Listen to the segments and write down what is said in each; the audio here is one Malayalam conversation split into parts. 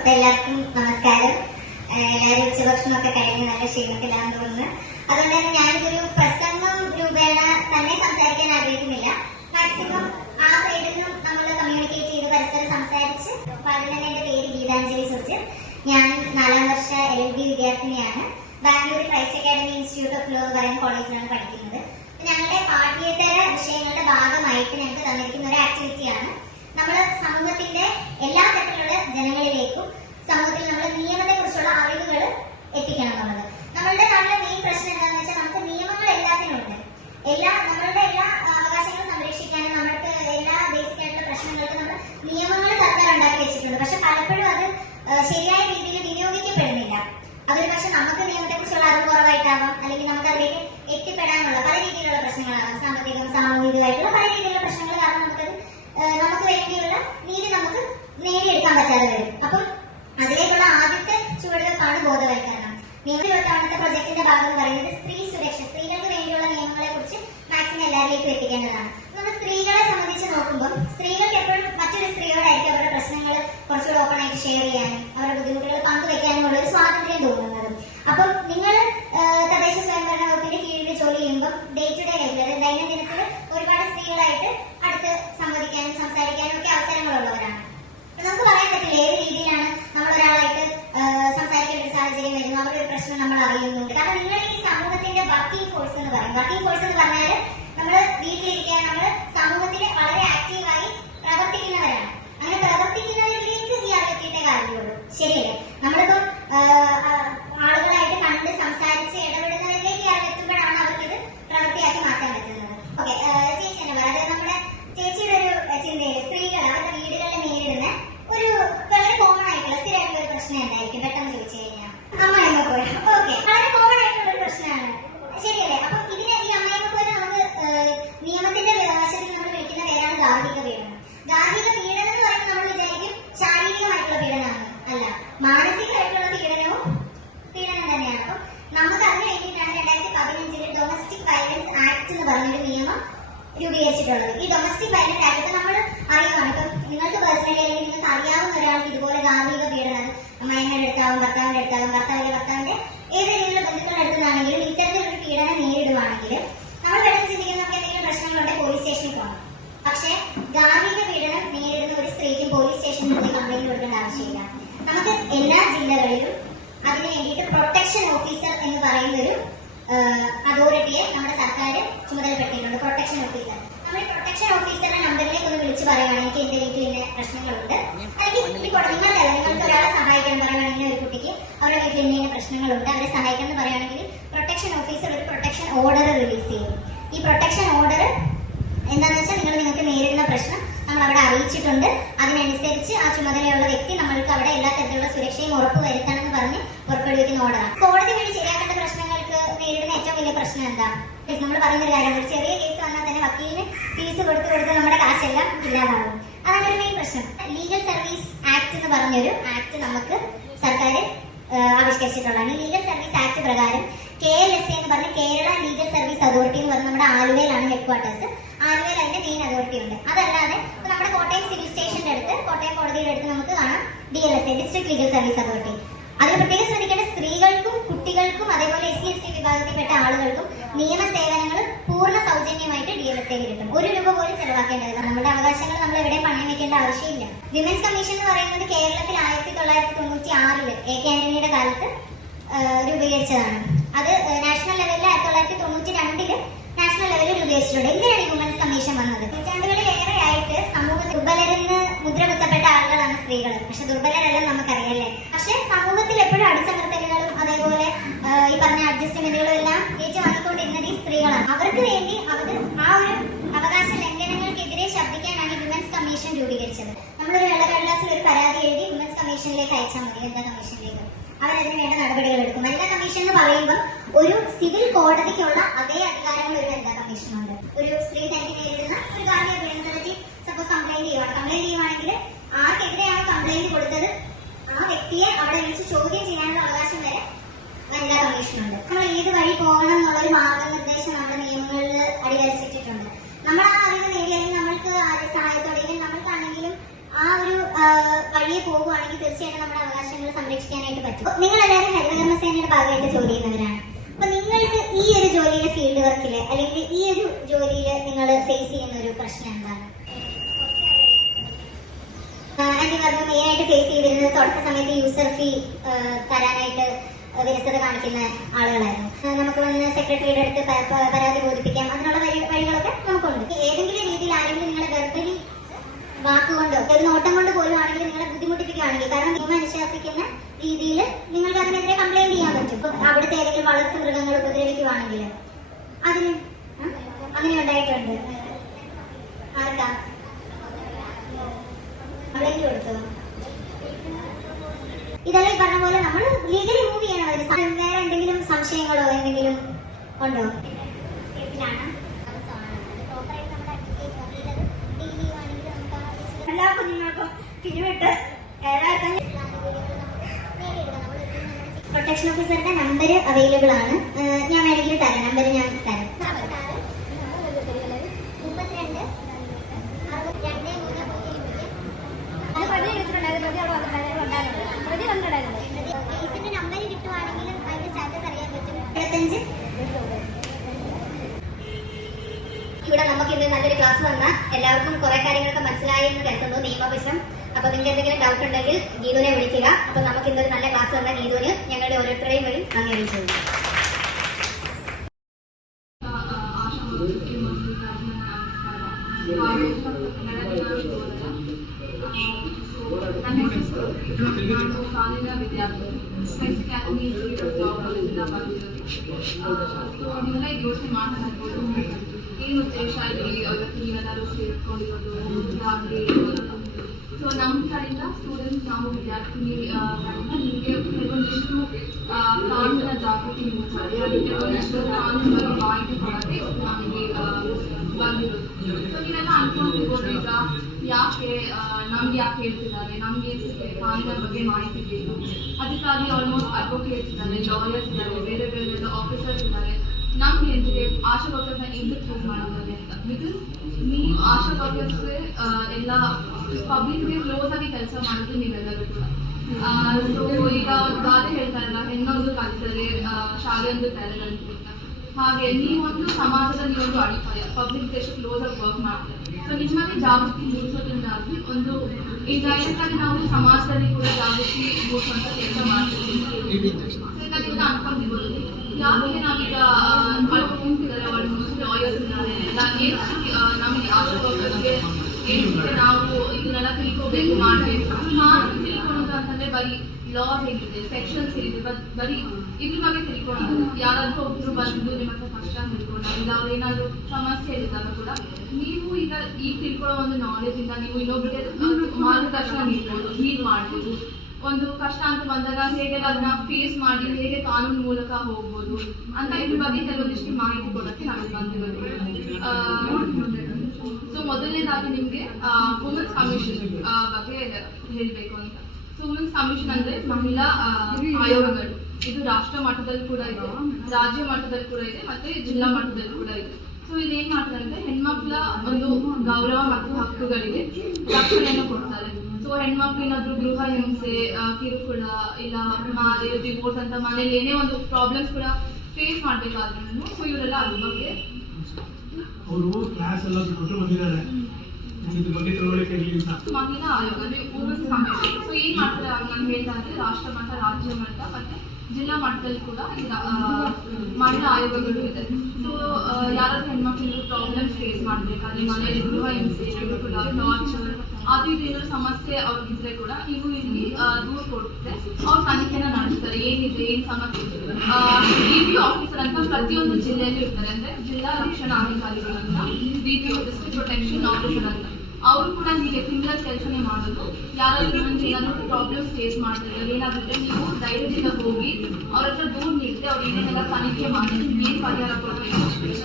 അപ്പൊ എല്ലാവർക്കും നമസ്കാരം. എല്ലാവരും ഉച്ചഭക്ഷണമൊക്കെ കഴിഞ്ഞ് നല്ല ക്ഷീണത്തിലാണെന്ന് തോന്നുന്നു. അതുകൊണ്ട് തന്നെ ഞാനിതൊരു പ്രസംഗം രൂപേണ തന്നെ സംസാരിക്കാൻ ആഗ്രഹിക്കുന്നില്ല. മാക്സിമം ആ സൈഡിൽ നിന്നും നമ്മൾ കമ്മ്യൂണിക്കേറ്റ് ചെയ്ത് പരസ്പരം സംസാരിച്ച്. അപ്പൊ അതിന് തന്നെ എന്റെ പേര് ഗീതാഞ്ജലി സുജ്. ഞാൻ 4ാം വർഷ LLB വിദ്യാർത്ഥിനിയാണ്. Bangalore Christ Academy Institute of Law എന്ന് പറയുന്ന കോളേജിലാണ് പഠിക്കുന്നത്. ഞങ്ങളുടെ പാഠ്യേതര വിഷയങ്ങളുടെ ഭാഗമായിട്ട് ഞങ്ങൾക്ക് തന്നിരിക്കുന്ന ഒരു ആക്ടിവിറ്റിയാണ് നമ്മൾ സമൂഹത്തിന്റെ എല്ലാ തരത്തിലുള്ള ജനങ്ങളിലേക്കും സമൂഹത്തിൽ നമ്മൾ നിയമത്തെ കുറിച്ചുള്ള അറിവുകൾ എത്തിക്കണം എന്നുള്ളത്. നമ്മളുടെ നാട്ടിലെ മെയിൻ പ്രശ്നം എന്താണെന്ന് വെച്ചാൽ നമുക്ക് നിയമങ്ങൾ എല്ലാത്തിനും ഉണ്ട്. നമ്മളുടെ എല്ലാ അവകാശങ്ങളും സംരക്ഷിക്കാനും നമ്മൾക്ക് എല്ലാ ബേസിക് ആയിട്ടുള്ള പ്രശ്നങ്ങൾക്ക് നമ്മൾ നിയമങ്ങൾ സർക്കാർ ഉണ്ടാക്കി വെച്ചിട്ടുണ്ട്. പക്ഷെ പലപ്പോഴും അത് ശരിയായ രീതിയിൽ വിനിയോഗിക്കപ്പെടുന്നില്ല. അതൊരു പക്ഷെ നമുക്ക് നിയമത്തെ കുറിച്ചുള്ള അറിവ് കുറവായിട്ടാവാം, അല്ലെങ്കിൽ നമുക്ക് അതിലേക്ക് എത്തിപ്പെടാനുള്ള പല രീതിയിലുള്ള പ്രശ്നങ്ങളാകാം. സാമ്പത്തികം സാമൂഹികമായിട്ടുള്ള പല രീതിയിലുള്ള പ്രശ്നങ്ങൾ കാരണം നമുക്ക് വേണ്ടിയുള്ള നീതി നമുക്ക് നേടിയെടുക്കാൻ പറ്റാതെ വരും. അപ്പം അതിലേക്കുള്ള ആദ്യത്തെ ചുവടുവെപ്പാണ് ബോധവൽക്കരണം. നിയമ 20 പ്രൊജക്ടിന്റെ ഭാഗം എന്ന് പറയുന്നത് സ്ത്രീ സുരക്ഷ, സ്ത്രീകൾക്ക് വേണ്ടിയുള്ള നിയമങ്ങളെ കുറിച്ച് മാക്സിമം എല്ലാവരിലേക്കും എത്തിക്കേണ്ടതാണ്. നമ്മൾ സ്ത്രീകളെ സംബന്ധിച്ച് നോക്കുമ്പോൾ സ്ത്രീകൾക്ക് എപ്പോഴും മറ്റൊരു സ്ത്രീയോടായിരിക്കും അവരുടെ പ്രശ്നങ്ങൾ കുറച്ചുകൂടെ ഓപ്പൺ ആയിട്ട് ഷെയർ ചെയ്യാനും അവരുടെ ബുദ്ധിമുട്ടുകൾ പങ്കുവെക്കാനും ഉള്ള ഒരു സ്വാതന്ത്ര്യം തോന്നുന്നത്. അപ്പം നിങ്ങൾ തദ്ദേശ സ്വയംഭരണ വകുപ്പിന്റെ കീഴിൽ ജോലി ചെയ്യുമ്പോൾ ഡേ ടു ഡേ ലൈഫിൽ, അതായത് ദൈനംദിനത്തിൽ ഒരുപാട് സ്ത്രീകളായിട്ട് അടുത്ത് സംവദിക്കാനും സംസാരിക്കാനും ഒക്കെ അവസരങ്ങളുള്ളവരാണ്. നമുക്ക് പറയാൻ പറ്റില്ല ഏത് രീതിയിലാണ് നമ്മൾ ഒരാളായിട്ട് സംസാരിക്കേണ്ട ഒരു സാഹചര്യം വരുന്നു, അവരുടെ ഒരു പ്രശ്നം നമ്മൾ അറിയുന്നുണ്ട്. കാരണം നിങ്ങൾ ഈ സമൂഹത്തിന്റെ വർക്കിംഗ് ഫോഴ്സ് എന്ന് പറയും. വർക്കിംഗ് ഫോഴ്സ് എന്ന് പറഞ്ഞാൽ നമ്മൾ വീട്ടിലിരിക്കാൻ നമ്മൾ സമൂഹത്തിൽ വളരെ ആക്റ്റീവായി പ്രവർത്തിക്കുന്നവരാണ്. അങ്ങനെ പ്രവർത്തിക്കുന്നവരിലേക്ക് ഈ അറിവെത്തിയിട്ടേ കാര്യമുള്ളൂ. ശരിയല്ലേ? നമ്മളിപ്പം ആളുകളായിട്ട് കണ്ട് സംസാരിച്ച് ഇടപെടുന്നവരിലേക്ക് അറിവെത്തുമ്പോഴാണ് അവർക്കിത് പ്രവൃത്തിയാക്കി മാറ്റാൻ പറ്റുന്നത്. ഓക്കെ, ചേച്ചി തന്നെ പറയാം. നമ്മുടെ ചേച്ചിയുടെ ഒരു ചിന്തയിൽ സ്ത്രീകൾ അവരുടെ വീടുകളിൽ നേരിടുന്ന ഒരു വളരെ കോമൺ ആയിട്ടുള്ള സ്ഥിരമായിട്ടുള്ള ഒരു പ്രശ്നം എന്തായിരിക്കും? പെട്ടെന്ന് ചോദിച്ചു കഴിഞ്ഞാൽ അമ്മയമ്മ പോയി. ഓക്കെ, വളരെ കോമൺ ആയിട്ടുള്ള ഒരു പ്രശ്നമാണ്. ശരിയല്ലേ? അപ്പം ഇതിനെ ഈ അമ്മയമ്മ പോലെ നമുക്ക് നിയമത്തിന്റെ വശത്തിൽ നമ്മൾ വിളിക്കുന്ന പേരാണ് ഗാർഹിക പീഡനം. ഗാർഹിക പീഡനം എന്ന് പറയുമ്പോൾ നമ്മൾ വിചാരിക്കും ശാരീരികമായിട്ടുള്ള പീഡനമാണ്. അല്ല, മാനസികമായിട്ടുള്ള പീഡനവും പീഡനം തന്നെയാണ്. അപ്പം നമുക്ക് അതിന് വേണ്ടിയിട്ടാണ് 2015 ഡൊമസ്റ്റിക് വയലൻസ് ആക്ട് എന്ന് പറഞ്ഞൊരു നിയമം രൂപീകരിച്ചിട്ടുള്ളത്. ഈ ഡൊമസ്റ്റിക് വയലൻസ് ആക്ട് നമ്മൾ അറിയുന്നതാണ്. ഇപ്പം നിങ്ങൾക്ക് പേഴ്സണലി അല്ലെങ്കിൽ നിങ്ങൾക്ക് അറിയാവുന്ന ഒരാൾക്ക് ഇതുപോലെ ഗാർഹിക പീഡനം അമ്മയുടെ അടുത്താവും, ഭർത്താവിന്റെ അടുത്താവും, ഭർത്താവിന്റെ ഏത് രീതിയിലുള്ള ബന്ധുക്കളുടെ അടുത്തുനിന്നാണെങ്കിലും ഇത്തരത്തിലൊരു പീഡനം നേരിടുവാണെങ്കിൽ നമ്മൾ പെട്ടെന്ന് ചിന്തിക്കുന്ന നമുക്ക് എന്തെങ്കിലും പ്രശ്നങ്ങളുണ്ടെങ്കിൽ പോലീസ് സ്റ്റേഷനിൽ പോകണം. പക്ഷേ ഗാർഹിക പീഡനം നേരിടുന്ന ഒരു സ്ത്രീക്കും പോലീസ് സ്റ്റേഷനിൽ പോയി കംപ്ലൈന്റ് കൊടുക്കേണ്ട ആവശ്യമില്ല. നമുക്ക് എല്ലാ ജില്ലകളിലും അതിന് വേണ്ടിയിട്ട് പ്രൊട്ടക്ഷൻ ഓഫീസർ എന്ന് പറയുന്ന ഒരു അതോറിറ്റിയെ നമ്മുടെ സർക്കാർ ചുമതലപ്പെടുത്തിയിട്ടുണ്ട്. Protection officer. നമ്മൾ പ്രൊട്ടക്ഷൻ ഓഫീസറുടെ നമ്പറിലേക്ക് ഒന്ന് വിളിച്ച് പറയുകയാണെങ്കിൽ എനിക്ക് എന്റെ വീട്ടിൽ ഇന്ന പ്രശ്നങ്ങളുണ്ട്, അല്ലെങ്കിൽ നിങ്ങൾക്ക് ഒരാളെ സഹായിക്കാൻ പറയുകയാണെങ്കിൽ ഒരു കുട്ടിക്ക് അവരുടെ വീട്ടിൽ ഇന്ന പ്രശ്നങ്ങളുണ്ട്, അവരെ സഹായിക്കണം എന്ന് പറയുകയാണെങ്കിൽ പ്രൊട്ടക്ഷൻ ഓഫീസർ ഒരു പ്രൊട്ടക്ഷൻ ഓർഡർ റിലീസ് ചെയ്യും. ഈ പ്രൊട്ടക്ഷൻ ഓർഡർ എന്താണെന്ന് വെച്ചാൽ നിങ്ങൾക്ക് നേരിടുന്ന പ്രശ്നം നമ്മൾ അവിടെ അറിയിച്ചിട്ടുണ്ട്, അതിനനുസരിച്ച് ആ ചുമതലയുള്ള വ്യക്തി നമ്മൾക്ക് അവിടെ എല്ലാ തരത്തിലുള്ള സുരക്ഷയും ഉറപ്പുവരുത്തണം എന്ന് പറഞ്ഞ് പുറപ്പെടുവിക്കുന്ന ഓർഡറാണ്. കോടതി വഴി ശരിയാക്കേണ്ട പ്രശ്നങ്ങൾക്ക് നേരിടുന്ന ഏറ്റവും വലിയ പ്രശ്നം എന്താ? നമ്മൾ പറയുന്നൊരു കാര്യം, ഒരു ചെറിയ കേസ് വന്നാൽ തന്നെ വക്കീലിന് ഫീസ് കൊടുത്ത് നമ്മുടെ കാശെല്ലാം ഇല്ലാതാകും. അതാണ് ഒരു മെയിൻ പ്രശ്നം. ലീഗൽ സർവീസ് ആക്ട് എന്ന് പറഞ്ഞൊരു ആക്ട് നമുക്ക് സർക്കാർ ആവിഷ്കരിച്ചിട്ടുള്ളതാണ്. ഈ ലീഗൽ സർവീസ് ആക്ട് പ്രകാരം KLSA എന്ന് പറഞ്ഞ കേരള ലീഗൽ സർവീസ് അതോറിറ്റി എന്ന് പറഞ്ഞ നമ്മുടെ ആലുവയിലാണ് ഹെഡ് ക്വാർട്ടേഴ്സ്. ആലുവയിൽ അതിന്റെ മെയിൻ അതോറിറ്റി ഉണ്ട്. അതല്ലാതെ നമ്മുടെ കോട്ടയം സിവിൽ സ്റ്റേഷന്റെ അടുത്ത്, കോട്ടയം കോടതിയുടെ അടുത്ത് നമുക്ക് കാണാം DLSA, district legal service authority. അതിൽ പ്രത്യേകം ശ്രദ്ധിക്കേണ്ട സ്ത്രീകൾക്കും കുട്ടികൾക്കും അതേപോലെ SC/ST വിഭാഗത്തിൽപ്പെട്ട ആളുകൾക്കും നിയമ സേവനങ്ങൾ പൂർണ്ണ സൗജന്യമായിട്ട് DLSA കിട്ടും. 1 രൂപ പോലും ചെലവാക്കേണ്ടതില്ല. നമ്മുടെ അവകാശങ്ങൾ നമ്മൾ എവിടെയും പണയം വെക്കേണ്ട ആവശ്യമില്ല. വിമൻസ് കമ്മീഷൻ എന്ന് പറയുന്നത് കേരളത്തിൽ 1996 AK ആന്റണിയുടെ കാലത്ത് രൂപീകരിച്ചതാണ്. അത് നാഷണൽ ലെവലിൽ 1992 നാഷണൽ ലെവലിൽ രൂപീകരിച്ചിട്ടുണ്ട്. എന്തിനാണ് ഈ വുമൻസ് കമ്മീഷൻ വന്നത്? നൂറ്റാണ്ടുകളിലേറെ ആയിട്ട് സമൂഹത്തിൽ ദുർബലരെന്ന് മുദ്ര കുത്തപ്പെട്ട ആളുകളാണ് സ്ത്രീകൾ. പക്ഷെ ദുർബലരെല്ലാം നമുക്കറിയാല്ലേ. പക്ഷെ സമൂഹത്തിൽ എപ്പോഴും അടിച്ചമർത്തലുകളും അതേപോലെ ഈ പറഞ്ഞ അഡ്ജസ്റ്റ്മെന്റുകളും എല്ലാം ഏറ്റുവാങ്ങിക്കൊണ്ടിരുന്നത് ഈ സ്ത്രീകളാണ്. അവർക്ക് വേണ്ടി ആ ഒരു അവകാശ ലംഘനങ്ങൾക്കെതിരെ ശബ്ദിക്കാനാണ് ഈ വിമൻസ് കമ്മീഷൻ രൂപീകരിച്ചത്. നമ്മളൊരു വെള്ളക്കടലാസിൽ ഒരു പരാതി എഴുതി വിമൻസ് കമ്മീഷനിലേക്ക് അയച്ചാൽ മതി. വനിതാ കമ്മീഷനിലേക്ക് അവരതിന് വേണ്ട നടപടികൾ എടുക്കും. വനിതാ കമ്മീഷൻ എന്ന് പറയുമ്പോൾ ഒരു സിവിൽ കോടതിക്കുള്ള അതേ അധികാരങ്ങൾ ഒരു വനിതാ കമ്മീഷനുണ്ട്. ഒരു സ്ത്രീ തനിക്ക് നേരിടുന്ന ഒരു ഗാർഹിക പീഡനത്തെ സപ്പോസ് കംപ്ലൈന്റ് ചെയ്യുവാണെങ്കിൽ ആർക്കെതിരെയാണ് കംപ്ലൈന്റ് കൊടുത്തത് ആ വ്യക്തിയെ അവിടെ വിളിച്ച് ചോദ്യം ചെയ്യാനുള്ള അവകാശം വരെ വനിതാ കമ്മീഷനുണ്ട്. നമ്മൾ ഏത് വഴി പോകണം എന്നുള്ളൊരു മാർഗനിർദ്ദേശം നമ്മുടെ നിയമങ്ങളിൽ അടിവരച്ചിട്ടുണ്ട്. നമ്മൾ ആ അറിവ് നേടിയാലും നമ്മൾക്ക് സഹായത്തോടെ നമുക്കാണെങ്കിലും ആ ഒരു വഴി വഴിയെ പോകുവാണെങ്കിൽ തീർച്ചയായിട്ടും നമ്മുടെ അവകാശങ്ങൾ സംരക്ഷിക്കാനായിട്ട് പറ്റും. നിങ്ങളെല്ലാവരും ഹരിതകർമ്മസേനയുടെ ഭാഗമായിട്ട് ജോലി ചെയ്യുന്നവരാണ്. അപ്പൊ നിങ്ങൾക്ക് ഈ ഒരു ജോലിയിലെ ഫീൽഡ് വർക്കില് അല്ലെങ്കിൽ ഈ ഒരു ജോലിയിൽ നിങ്ങൾ ഫേസ് ചെയ്യുന്ന ഒരു പ്രശ്നം എന്താണ്? ആന്റി പറഞ്ഞു മെയിൻ ആയിട്ട് ഫേസ് ചെയ്തിരുന്നത് തുടക്ക സമയത്ത് യൂസർ ഫീ തരാനായിട്ട് വിരസത കാണിക്കുന്ന ആളുകളായിരുന്നു. നമുക്ക് വന്ന് സെക്രട്ടറിയുടെ അടുത്ത് പരാതി ബോധിപ്പിക്കാം, അതിനുള്ള വഴികളൊക്കെ നമുക്കുണ്ട്. ഏതെങ്കിലും രീതിയിൽ ആരെങ്കിലും നിങ്ങളെ വെർബലി വാക്കുകൊണ്ടോ ഒരു നോട്ടം കൊണ്ട് പോലും ആണെങ്കിൽ നിങ്ങളെ ബുദ്ധിമുട്ടിപ്പിക്കുകയാണെങ്കിൽ, കാരണം നിയമം അനുശാസിക്കുന്ന രീതിയിൽ നിങ്ങൾക്ക് അതിനെതിരെ കംപ്ലൈന്റ് ചെയ്യാൻ പറ്റും. ഇപ്പൊ അവിടുത്തെ ഏതെങ്കിലും വളർത്തു മൃഗങ്ങൾ ഉപദ്രവിക്കുവാണെങ്കിൽ അതിന് അങ്ങനെ ഉണ്ടായിട്ടുണ്ട്. ആർക്കാ കംപ്ലൈന്റ് കൊടുത്തോ? ഇതെല്ലാം ഈ പറഞ്ഞ പോലെ നമ്മൾ ലീഗലി മൂവ് ചെയ്യണം. വേറെ എന്തെങ്കിലും സംശയങ്ങളോ എന്തെങ്കിലും ഉണ്ടോ? എല്ലാ കുഞ്ഞുങ്ങൾക്കും പിരിവിട്ട് പ്രൊട്ടക്ഷൻ ഓഫീസറുടെ നമ്പർ അവൈലബിൾ ആണ്. ഞാൻ വേണമെങ്കിൽ തരാം, നമ്പർ ഞാൻ തരാം. നമ്പർ കിട്ടുവാണെങ്കിലും അതിന്റെ സ്റ്റാറ്റസ് അറിയാൻ പറ്റും. 75 ഇവിടെ നമുക്ക് ഇന്ന് നല്ലൊരു ക്ലാസ് വന്ന എല്ലാവർക്കും കുറെ കാര്യങ്ങളൊക്കെ മനസ്സിലായി എന്ന് കരുതുന്നു നിയമവശം. അപ്പൊ നിങ്ങൾക്ക് എന്തെങ്കിലും ഡൗട്ട് ഉണ്ടെങ്കിൽ ഗീതുവിനെ വിളിക്കുക. അപ്പൊ നമുക്ക് ഇന്നൊരു നല്ല ക്ലാസ് വന്ന ഗീതുവിന് ഞങ്ങളുടെ ഓരോരുത്തരെയും വഴി നന്ദി അറിയിച്ചു. ಯೋಚನೆ ಮಾಡ್ಬೋದು ಏನು ಉದ್ದೇಶ ಇಲ್ಲಿ ನೀವೆಲ್ಲರೂ ಸೇರ್ಕೊಂಡಿರೋದು ಹಾಗೆ. ಸೊ ನಮ್ಮ ಕಡೆಯಿಂದ ಸ್ಟೂಡೆಂಟ್ಸ್ ನಾವು ವಿದ್ಯಾರ್ಥಿನಿ ಕಡೆಯಿಂದ ನಿಮಗೆ ಕೆಲವೊಂದಿಷ್ಟು ಕಾನೂನಿನ ಜಾಗೃತಿ ಮೂಡಿಸ್ತಾರೆ, ಅದಕ್ಕೆ ಒಂದಿಷ್ಟು ಕಾನೂನು ಬಗ್ಗೆ ಮಾಹಿತಿ ಕೊಡೋಕ್ಕೆ ನಮಗೆ ಬಂದಿರೋದು. ಸೊ ನೀವೆಲ್ಲ ಅನ್ಕೊಂಡಿರ್ಬೋದು ಈಗ ಯಾಕೆ ನಮ್ಗೆ ಯಾಕೆ ಹೇಳ್ತಿದ್ದಾರೆ, ನಮ್ಗೆ ಕಾನೂನಿನ ಬಗ್ಗೆ ಮಾಹಿತಿ ಬೇಕು. ಅದಕ್ಕಾಗಿ ಆಲ್ಮೋಸ್ಟ್ ಅಡ್ವೊಕೇಟ್ಸ್ ಇದ್ದಾರೆ, ಲಾಯರ್ಸ್ ಇದ್ದಾರೆ, ಬೇರೆ ಬೇರೆ ಆಫೀಸರ್ಸ್ ಇದ್ದಾರೆ. ನಮ್ಗೆ ಎಂತಿದೆ ಆಶಾ ವರ್ಕರ್ಸ್ನ ಎಂದಕ್ಕೆ ಚೂಸ್ ಮಾಡಿದ್ದಾರೆ ಅಂತ, ಬಿಕಾಸ್ ನೀವು ಆಶಾ ವರ್ಕರ್ಸ್ ಎಲ್ಲ ಪಬ್ಲಿಕ್ಗೆ ಕ್ಲೋಸ್ ಆಗಿ ಕೆಲಸ ಮಾಡಿದ್ರೆ ನೀವೆಲ್ಲರೂ ಕೂಡ. ಸೊ ಈಗ ಗಾದೆ ಹೇಳ್ತಾರಲ್ಲ, ಹೆಣ್ಣೊಂದು ಕಲಿತರೆ ಶಾಲೆಯೊಂದು ತೆರೆದಂತೆ ಅಂತ. ಹಾಗೆ ನೀವೊಂದು ಸಮಾಜದ ನೀವೊಂದು ಅಡಿಪಾಯ, ಪಬ್ಲಿಕ್ ಎಷ್ಟು ಕ್ಲೋಸ್ ಆಗಿ ವರ್ಕ್ ಮಾಡ್ತಾರೆ. ಸೊ ನಿಮ್ಮಲ್ಲಿ ಜಾಗೃತಿ ಮೂಡಿಸೋದ್ರಿಂದಾಗಿ ಒಂದು ಈಗ ಯಾಕಂದ್ರೆ ನಾವು ಸಮಾಜದಲ್ಲಿ ಕೂಡ ಜಾಗೃತಿ ಮೂಡಿಸುವಂತ ಕೆಲಸ ಮಾಡ್ತೀವಿ. ನಾವೀಗ ಅನ್ಕೊಂಡಿರ್ಬೋದು ಯಾಕೆ ನಾವೀಗ ಅಳ್ಕೊಂತಿದ್ದಾರೆ, ಆಲ್ಮೋಸ್ಟ್ ಲಾಯರ್ಸ್ ಇದ್ದಾರೆ ಎಲ್ಲ ನಮಗೆ ಆಶಾ ವರ್ಕರ್ಸ್ಗೆ ಏನಿದೆ ನಾವು ಇದನ್ನೆಲ್ಲ ತಿಳ್ಕೋಬೇಕು ಮಾಡಬೇಕು. ನಾನು ತಿಳ್ಕೊಳ್ಳೋದು ಅಂತಂದ್ರೆ ಬರೀ ಲಾ ಹೇಗಿದೆ, ಸೆಕ್ಷನ್ಸ್ ಹೇಗಿದೆ, ಬರೀ ಇದ್ರ ಬಗ್ಗೆ ತಿಳ್ಕೊಳ್ಳೋದು. ಯಾರಾದ್ರೂ ಒಬ್ರು ಬಂದು ನಿಮ್ಮ ಹತ್ರ ಕಷ್ಟ ತಿಳ್ಕೊಂಡಾಗ ಇಲ್ಲ ಅವ್ರು ಏನಾದ್ರು ಸಮಸ್ಯೆ ಇದ್ದಾಗ ಕೂಡ ನೀವು ಈಗ ತಿಳ್ಕೊಳ್ಳೋ ಒಂದು ನಾಲೆಜ್ ಇಂದ ನೀವು ಇನ್ನೊಬ್ಬರಿಗೆ ಮಾರ್ಗದರ್ಶನ ನೀಡ್ಬೋದು, ಹೀಲ್ ಮಾಡ್ಬೋದು. ಒಂದು ಕಷ್ಟ ಅಂತ ಬಂದಾಗ ಹೇಗೆ ಅದನ್ನ ಫೇಸ್ ಮಾಡಿ ಹೇಗೆ ಕಾನೂನು ಮೂಲಕ ಹೋಗ್ಬೋದು ಅಂತ ಇದ್ರ ಬಗ್ಗೆ ಕೆಲವೊಂದಿಷ್ಟು ಮಾಹಿತಿ ಕೊಡೋಕ್ಕೆ ನಮಗೆ ಬಂದಿರೋದು. ಸೊ ಮೊದಲನೇದಾಗಿ ನಿಮ್ಗೆ ವುಮೆನ್ಸ್ ಕಮಿಷನ್ ಬಗ್ಗೆ ಹೇಳ್ಬೇಕು ಅಂತ. ಸೊ ವುಮೆನ್ಸ್ ಕಮಿಷನ್ ಅಂದ್ರೆ ಮಹಿಳಾ ಆಯೋಗಗಳು. ಇದು ರಾಷ್ಟ್ರ ಮಟ್ಟದಲ್ಲಿ ಕೂಡ ಇದೆ, ರಾಜ್ಯ ಮಟ್ಟದಲ್ಲಿ ಕೂಡ ಇದೆ, ಮತ್ತೆ ಜಿಲ್ಲಾ ಮಟ್ಟದಲ್ಲಿ ಕೂಡ ಇದೆ. ಸೊ ಇದು ಏನ್ ಮಾಡ್ತಾರೆ ಅಂದ್ರೆ ಹೆಣ್ಮಕ್ಳ ಒಂದು ಗೌರವ ಮತ್ತು ಹಕ್ಕುಗಳಿಗೆ ರಕ್ಷಣೆಯನ್ನು ಕೊಡ್ತಾರೆ. ಸೊ ಹೆಣ್ಮಕ್ಳು ಏನಾದ್ರು ಗೃಹ ಹಿಂಸೆ, ಕಿರುಕುಳ ಇಲ್ಲ ಡಿವೋರ್ಸ್ ಅಂತ ಮನೇಲಿ ಏನೇ ಒಂದು ಪ್ರಾಬ್ಲಮ್ಸ್ ಕೂಡ ಫೇಸ್ ಮಾಡ್ಬೇಕಾದ್ರೂ ಸೊ ಇವರೆಲ್ಲ ಅದ್ರ ಬಗ್ಗೆ ಮಹಿಳಾ ಆಯೋಗ ವುಮೆನ್ಸ್ ಕಮಿಷನ್. ಸೊ ಏನ್ ಮಾಡ್ತಾರೆ ನಾನು ಹೇಳ್ತಾ ಇದ್ರೆ ರಾಷ್ಟ್ರ ಮಟ್ಟ, ರಾಜ್ಯ ಮಟ್ಟ ಮತ್ತೆ ಜಿಲ್ಲಾ ಮಟ್ಟದಲ್ಲಿ ಕೂಡ ಮಹಿಳಾ ಆಯೋಗಗಳು ಇದೆ. ಸೊ ಯಾರಾದ್ರೂ ಹೆಣ್ಮಕ್ಳಿಗೆ ಪ್ರಾಬ್ಲಮ್ಸ್ ಫೇಸ್ ಮಾಡ್ಬೇಕಾದ್ರೆ ಮನೆಯಲ್ಲಿ ಗೃಹ ಹಿಂಸೆ, ಕಿರುಕುಳ, ಟಾರ್ಚರ್ ಅದು ಇದೇನಾದ್ರು ಸಮಸ್ಯೆ ಅವ್ರಿಗಿದ್ರೆ ಕೂಡ ನೀವು ಇಲ್ಲಿ ದೂರು ಕೊಡುತ್ತೆ ಅವ್ರು ತನಿಖೆನ ನಡೆಸ್ತಾರೆ. ಏನಿದೆ ಏನ್ ಸಮಸ್ಯೆ DPO ಆಫೀಸರ್ ಅಂತ ಪ್ರತಿಯೊಂದು ಜಿಲ್ಲೆಯಲ್ಲೂ ಇರ್ತಾರೆ, ಅಂದ್ರೆ ಜಿಲ್ಲಾ ರಕ್ಷಣಾಧಿಕಾರಿಗಳು ಅಂತ, DPO ಡಿಸ್ಟ್ರಿಕ್ಟ್ ಪ್ರೊಟೆಕ್ಷನ್ ಆಫೀಸರ್ ಅಂತ. ಅವರು ಕೂಡ ಹೀಗೆ ಸಿಮಿಲರ್ ಕೆಲಸನೇ ಮಾಡೋದು. ಯಾರಾದ್ರೂ ಏನಾದ್ರು ಪ್ರಾಬ್ಲಮ್ಸ್ ಫೇಸ್ ಮಾಡ್ತಿದ್ರೆ ಏನಾಗುತ್ತೆ ನೀವು ಧೈರ್ಯದಿಂದ ಹೋಗಿ ಅವ್ರ ಹತ್ರ ದೂರು ನೀಡಿದ್ರೆ ಅವ್ರು ಏನೇನೆಲ್ಲ ತನಿಖೆ ಮಾಡಿ ಏನ್ ಪರಿಹಾರ ಕೊಡ್ಬೇಕು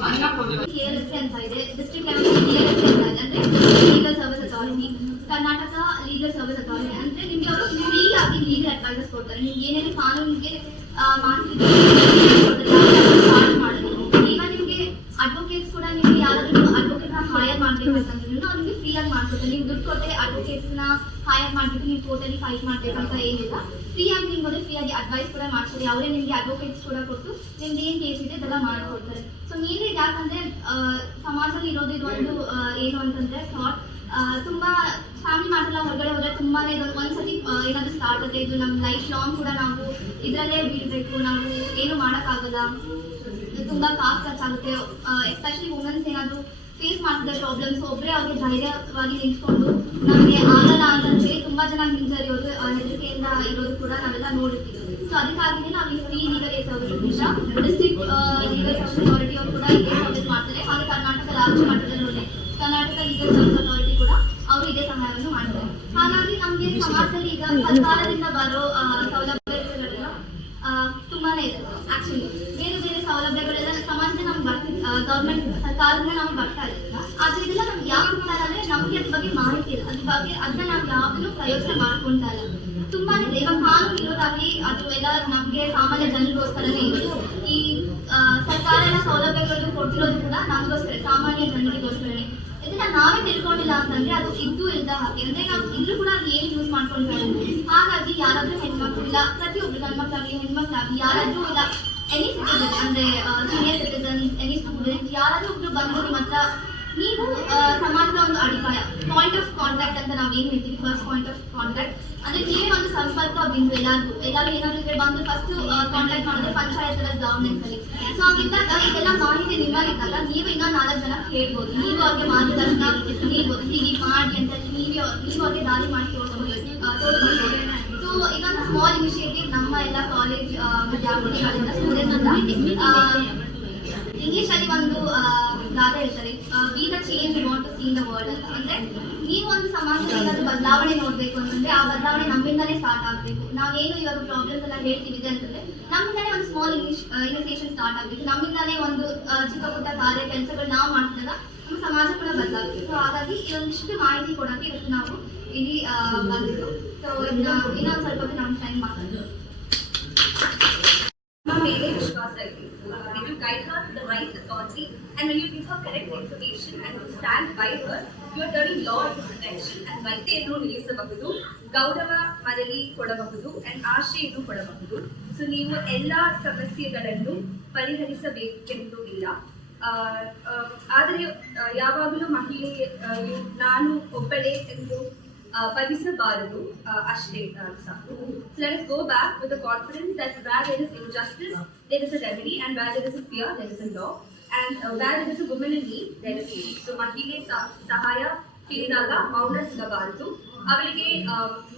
ಅದನ್ನ ಕೊಡ್ಬೇಕು. DLSA ಅಂತ ಇದೆ, ಡಿಸ್ಟ್ರಿಕ್ಟ್ ಲೆವೆಲ್ DLSA ಅಂತ ಇದೆ, ಅಂದ್ರೆ legal service authority, Karnataka legal service authority. ಅಂದ್ರೆ ನಿಮ್ಗೆ ಅವರು ಫ್ರೀ ಆಗಿ ಲೀಗಲ್ ಅಡ್ವೈಸಸ್ ಕೊಡ್ತಾರೆ. ನಿಮ್ಗೆ ಏನೇನು ಕಾನೂನಿಗೆ ಮಾಹಿತಿ ಮಾಡೋದು. ಈಗ ನಿಮ್ಗೆ ಅಡ್ವೊಕೇಟ್ಸ್ ಕೂಡ ನಿಮ್ಗೆ ಯಾರಾದ್ರೂ ಅಡ್ವೊಕೇಟ್ ಹೈಯರ್ ಮಾಡ್ಬೇಕಂತಂದ್ರೂ ಅವ್ರಿಗೆ ಫ್ರೀ ಆಗಿ ಮಾಡ್ಕೊಡ್ತಾರೆ. ನೀವು ದುಡ್ಡು ಕೊಟ್ಟರೆ ಅಡ್ವೊಕೇಟ್ಸ್ ನ ಹೈಯರ್ ಮಾಡ್ಬಿಟ್ಟು ನೀವು ಟೋಟಲಿ ಫೈಟ್ ಮಾಡಬೇಕಂತ ಏನಿಲ್ಲ. ಫ್ರೀಯಾಗಿ ನಿಮ್ಗೆ ಫ್ರೀಯಾಗಿ ಅಡ್ವೈಸ್ ಕೂಡ ಮಾಡ್ತಾರೆ, ಅವರೇ ನಿಮಗೆ ಅಡ್ವೊಕೇಟ್ಸ್ ಕೂಡ ಕೊಟ್ಟು ನಿಮ್ದು ಏನು ಕೇಸ್ ಇದೆ ಅದೆಲ್ಲ ಮಾಡಿಕೊಡ್ತಾರೆ. ಸೊ ಮೇನ್ಲಿ ಯಾಕಂದರೆ ಸಮಾಜದಲ್ಲಿ ಇರೋದು ಇದು ಒಂದು ಏನು ಅಂತಂದರೆ ಥಾಟ್, ತುಂಬ ಫ್ಯಾಮಿಲಿ ಮಾತೆಲ್ಲ ಹೊರಗಡೆ ಹೋದರೆ ತುಂಬಾ ಒಂದ್ಸತಿ ಏನಾದರೂ ಸ್ಟಾರ್ಟ್ ಆಗುತ್ತೆ, ಇದು ನಮ್ಮ ಲೈಫ್ ಲಾಂಗ್ ಕೂಡ ನಾವು ಇದರಲ್ಲೇ ಬೀಳಬೇಕು, ನಾವು ಏನು ಮಾಡೋಕ್ಕಾಗಲ್ಲ, ತುಂಬ ಕಾಸ್ಟ್ ಖರ್ಚಾಗುತ್ತೆ. ಎಸ್ಪೆಷಲಿ ವುಮೆನ್ಸ್ ಏನಾದರೂ ಫೇಸ್ ಮಾಡ್ತಿದ್ದಾರೆ ಪ್ರಾಬ್ಲಮ್ಸ್, ಒಬ್ಬರೇ ಅವ್ರಿಗೆ ಧೈರ್ಯವಾಗಿ ನಿಂತ್ಕೊಂಡು ನಮಗೆ ಆಗಲ್ಲ ಅಂತಂದರೆ ತುಂಬ ಜನ ಹಿಂಜರಿಯೋದು, ಹೆದರಿಕೆಯಿಂದ ಇರೋದು ಕೂಡ ನಾವೆಲ್ಲ ನೋಡಿರ್ತೀವಿ. ಸೊ ಅದಕ್ಕಾಗಿ ನಾವು ಈ free legal aid service district legal service authority ಅವರು ಕೂಡ ಇದೇ ಸರ್ವಿಸ್ ಮಾಡ್ತಾರೆ. ಹಾಗೆ ಕರ್ನಾಟಕ ರಾಜ್ಯ ಮಟ್ಟದಲ್ಲೂ ಕರ್ನಾಟಕ ಲೀಗಲ್ ಸರ್ವಿಸ್ ಅಥಾರಿಟಿ ಕೂಡ ಅವರು ಇದೇ ಸಹಾಯವನ್ನು ಮಾಡ್ತಾರೆ. ಹಾಗಾಗಿ ನಮಗೆ ಸಮಾಜದಲ್ಲಿ ಈಗ ಸರ್ಕಾರದಿಂದ ಬರೋ ಸೌಲಭ್ಯಗಳೆಲ್ಲ ತುಂಬಾನೇ ಇದೆ. ಆಕ್ಚುಲಿ ಬೇರೆ ಬೇರೆ ಸೌಲಭ್ಯಗಳೆಲ್ಲ ಸಮಾಜದಿಂದ ನಮ್ಗೆ ಬರ್ತಿದೆ, ಗೌರ್ಮೆಂಟ್ ಸರ್ಕಾರದಿಂದ ನಮ್ಗೆ ಬರ್ತಾ ಇಲ್ಲ. ಆದರೆ ಇದೆಲ್ಲ ನಮ್ಗೆ ಯಾಕೆ ಹೋಗ್ತಾ ಇಲ್ಲ ಅಂದರೆ ನಮಗೆ ಅದ್ರ ಬಗ್ಗೆ ಮಾಹಿತಿ ಇಲ್ಲ, ಅದ್ರ ಬಗ್ಗೆ ಅದನ್ನ ನಾವು ಯಾವುದನ್ನು ಪ್ರಯೋಜನ ಮಾಡ್ಕೊಳ್ತಾ ಇಲ್ಲ. ತುಂಬಾನೇ ಇದೆ. ಇವಾಗ ಕಾನೂನು ಇರೋದಾಗಲಿ ಅದು ಎಲ್ಲ ನಮಗೆ ಸಾಮಾನ್ಯ ಜನರಿಗೋಸ್ಕರನೇ ಇರೋದು. ಈ ಸರ್ಕಾರ ಎಲ್ಲ ಸೌಲಭ್ಯಗಳನ್ನು ಕೊಡ್ತಿರೋದು ಕೂಡ ನಮಗೋಸ್ಕರ, ಸಾಮಾನ್ಯ ಜನರಿಗೋಸ್ಕರನೇ. ಇದನ್ನ ನಾವೇ ತಿಳ್ಕೊಂಡಿಲ್ಲ ಅಂತಂದ್ರೆ ಅದು ಇದ್ದು ಇಲ್ದ ಹಾಗೆ, ಅಂದ್ರೆ ನಾವು ಇಲ್ಲೂ ಕೂಡ ಏನು ಯೂಸ್ ಮಾಡ್ಕೊಳ್ತಾ ಇದ್ದೀವಿ. ಹಾಗಾಗಿ ಯಾರಾದ್ರೂ ಹೆಣ್ಮಕ್ಳು ಇಲ್ಲ, ಪ್ರತಿಯೊಬ್ರು ಗಂಡ್ಮಕ್ಳಾಗಲಿ ಹೆಣ್ಮಕ್ಳಾಗಲಿ ಯಾರಾದ್ರೂ ಇಲ್ಲ, ಎನಿ ಸಿಟಿಸನ್ ಅಂದ್ರೆ ಸೀನಿಯರ್ ಸಿಟಿಸನ್ಸ್, ಎನಿ ಸ್ಟೂಡೆಂಟ್ ಯಾರಾದ್ರೂ ಒಬ್ರು ಬಂದು ನಿಮ್ಮ ಹತ್ರ ನೀವು ಸಮಾಜದ ಒಂದು ಅಡಿಪಾಯ, ಪಾಯಿಂಟ್ ಆಫ್ ಕಾಂಟ್ಯಾಕ್ಟ್ ಅಂತ ನಾವು ಏನು ಹೇಳ್ತೀವಿ, ಫಸ್ಟ್ ಪಾಯಿಂಟ್ ಆಫ್ ಕಾಂಟ್ಯಾಕ್ಟ್ ಅಂದ್ರೆ ನೀವೇ ಒಂದು ಸಂಪರ್ಕ ಬಿಂದು. ಎಲ್ಲಾದ್ರೂ ಏನಾದ್ರು ಇದ್ರೆ ಬಂದು ಫಸ್ಟ್ ಕಾಂಟ್ಯಾಕ್ಟ್ ಮಾಡಿದ್ರೆ ಪಂಚಾಯತ್ ಗವರ್ನೆನ್ಸ್ ಅಲ್ಲಿ. ಸೊ ಹಾಗಿದ್ದಾಗ ಇದೆಲ್ಲ ಮಾಹಿತಿ ನಿಮ್ಮಲ್ಲಿದ್ದಾಗ ನೀವು ಇನ್ನೂ 4 ಜನ ಕೇಳ್ಬೋದು, ನೀವು ಅವ್ರಿಗೆ ಮಾರ್ಗದರ್ಶನ ನೀಡ್ಬೋದು, ಹೀಗೆ ಮಾಡಿ ಅಂತ ನೀವು ಅವ್ರಿಗೆ ದಾರಿ ಮಾಡಿ ತೋರಿಸ್ಬೋದು. ಸೊ ಇದೊಂದು ಸ್ಮಾಲ್ ಇನಿಷಿಯೇಟಿವ್ ನಮ್ಮ ಎಲ್ಲ ಕಾಲೇಜ್ ವಿದ್ಯಾರ್ಥಿಗಳಿಂದ ಸ್ಟೂಡೆಂಟ್ಸ್ ಅಂತ. ಇಂಗ್ಲಿಷ್ ಅಲ್ಲಿ ಒಂದು ಗಾದೆ ಹೇಳ್ತಾರೆ, we the change we want to see in the world ಅಂತ. ಅಂದ್ರೆ ನೀವು ಒಂದು ಸಮಾಜದಲ್ಲಿ ಏನಾದ್ರು ಬದಲಾವಣೆ ನೋಡ್ಬೇಕು ಅಂತಂದ್ರೆ ಆ ಬದಲಾವಣೆ ನಮ್ಮಿಂದಲೇ ಸ್ಟಾರ್ಟ್ ಆಗ್ಬೇಕು. ನಾವೇನು ಇವಾಗ ಪ್ರಾಬ್ಲಮ್ಸ್ ಎಲ್ಲ ಹೇಳ್ತೀವಿ ಅಂತಂದ್ರೆ ನಮ್ಮಿಂದಾನೇ ಒಂದು ಸ್ಮಾಲ್ ಇನಿಷಿಯೇಷನ್ ಸ್ಟಾರ್ಟ್ ಆಗ್ಬೇಕು, ನಮ್ಮಿಂದಾನೇ ಒಂದು ಚಿಕ್ಕ ಪುಟ್ಟ ಕಾರ್ಯ ಕೆಲಸಗಳು ನಾವು ಮಾಡ್ತಿದ್ದಾಗ ನಮ್ಮ ಸಮಾಜ ಕೂಡ ಬದಲಾಗಬೇಕು. ಸೊ ಹಾಗಾಗಿ ಇದೊಂದಿಷ್ಟು ಮಾಹಿತಿ ಕೊಡೋಕೆ ಇವತ್ತು ನಾವು ಇಲ್ಲಿ ಬಂದಿದ್ದು. ಸೊ ಇನ್ನೊಂದು ಸ್ವಲ್ಪ ನಮ್ಮ ಟೈಮ್ ಮಾತಾಡೋದು. ಮೇಲೆ ವಿಶ್ವಾಸ ಇದೆ. They will guide her to the right authority, and when you give her correct information and you stand by her, you are turning law into protection and ರೈತೆಯನ್ನು ನಿಲ್ಲಿಸಬಹುದು, ಗೌರವ ಮರಳಿ ಕೊಡಬಹುದು and ಆಶೆಯನ್ನು ಕೊಡಬಹುದು. ಸೊ ನೀವು ಎಲ್ಲ ಸಮಸ್ಯೆಗಳನ್ನು ಪರಿಹರಿಸಬೇಕೆಂದು ಇಲ್ಲ, ಆದರೆ ಯಾವಾಗಲೂ ಮಹಿಳೆ ನಾನು ಒಬ್ಬಳೇ ಎಂದು ಪದಿಸಬಾರದು, ಅಷ್ಟೇ ಸಾಕು. So let us go back with the confidence that where there is injustice, there is a remedy, and where there is a fear, there is a law, and where there is a woman in need, there is peace. So ಮಹಿಳೆ ಸಹಾಯ ಕೇಳಿದಾಗ ಮೌನ ಸಿಗಬಾರದು, ಅವಳಿಗೆ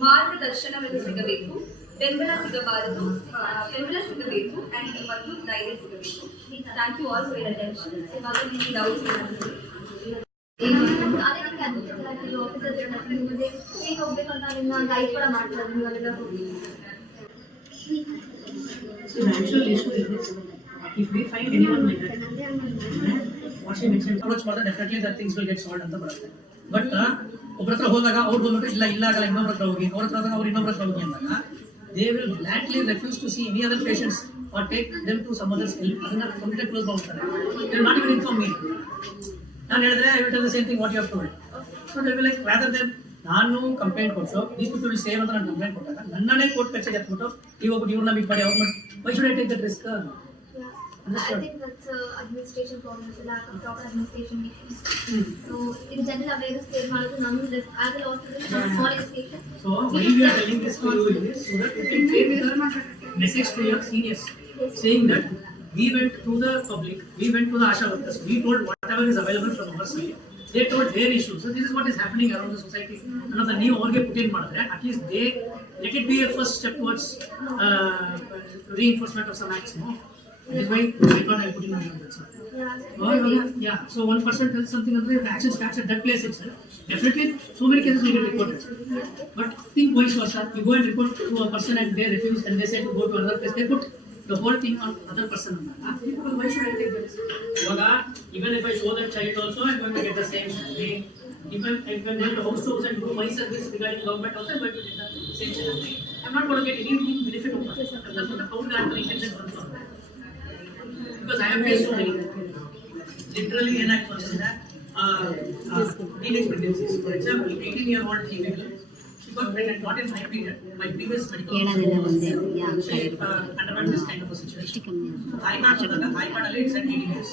ಮಾರ್ಗದರ್ಶನವನ್ನು ಸಿಗಬೇಕು, ಬೆಂಬಲ ಸಿಗಬಾರದು, ಬೆಂಬಲ ಸಿಗಬೇಕು and ಮತ್ತು ಧೈರ್ಯ ಸಿಗಬೇಕು. Thank you all for your attention. ಇವಾಗ ನಿಮಗೆ ಡೌಟ್ಸ್ ಏನಾದರೂ ಅದೇ ನಮಗೆ ಅಡ್ವೊಕೇಟ್ಸ್ ಆಫೀಸರ್ಸ್ ನಿಮಗೆ ಹೇಗೆ ಹೋಗ್ಬೇಕು ಅಂತ ನಿಮ್ಮ ಗೈಡ್ ಕೂಡ ಮಾಡ್ತಾರೆ ನೀವೆಲ್ಲ ಹೋಗಿ. So the actual issue is this: if we find anyone like that, what she mentioned, approach further, definitely that things will get solved ಅಂತ ಬರುತ್ತೆ. ಬಟ್ ಒಬ್ಬರ ಹತ್ರ ಹೋದಾಗ ಅವ್ರು ಬಂದ್ಬಿಟ್ಟು ಇಲ್ಲ ಆಗಲ್ಲ, ಇನ್ನೊಬ್ರ ಹತ್ರ ಹೋಗಿ, ಅವ್ರ ಹತ್ರ ಅವ್ರು ಇನ್ನೊಬ್ರ ಹತ್ರ ಹೋಗಿ ಅಂದಾಗ they will gladly refuse to see any other patients or take them to some other's help. ಅದನ್ನ ಕಂಪ್ಲೀಟ್ ಕ್ಲೋಸ್ ಮಾಡ್ತಾರೆ. They will not even inform me. ನಾನು ಹೇಳಿದ್ರೆ I will tell the same thing what you have told. So they will like rather than ನಾನು ಕಂಪ್ಲೇಂಟ್ ಕೊಟ್ಟು ದೀಸ್ ಪೀಪಲ್ ವಿಲ್ ಸೇವ್ ಅಂತ ನಾನು ಕಂಪ್ಲೇಂಟ್ ಕೊಟ್ಟಾಗ ನನ್ನನ್ನೇ ಕೋರ್ಟ್ ಕಚೇರಿಗೆ ಹತ್ಬಿಟ್ಟು ಇವ್ರನ್ನ ಬಿಟ್ಟು ಮಾಡಿ ಅವ್ರು why should I take that risk? I think that's administration problem, lack of proper administration. So in general awareness create ಮಾಡೋದು ನಮ್ದು as a law student small education. So why we are telling this to you is so that you can take the message to your seniors saying that we went to the public, we went to the ASHA workers, we told whatever is available from our side, they told their issues. So this is what is happening around the society. Another new organ put in madre, at least they let it be a first step towards reinforcement of some acts. No, that is why I thought I put in on that side. Yeah. So one person tells something, other the action starts at that place itself. Definitely, so many cases will get reported. But think vice versa. You go and report to a person and they refuse, and they say to go to another place. They put the whole thing on other person. Why should I take this? Even if I show that child also, I'm going to get the same salary. If I'm going to house to house and do my service regarding government also, I'm going to get the same salary. I'm not going to get any benefit of that. How will that intention come from? Because I have faced so many. Literally, enact teenage pregnancies. For example, 18-year-old female, she Because when I got in my period, my previous medical ಹೇಳೋದೆಲ್ಲ ಒಂದೇ ಯಾಕೆ she underwent this kind of a situation. So I got only it said 18 years.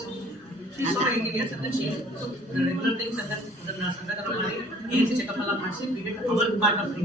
She saw 18 years and then she took the regular things and then the Sangha Karamari, ANC checkup alla ಮಾಡಿಸಿ we get our part of it.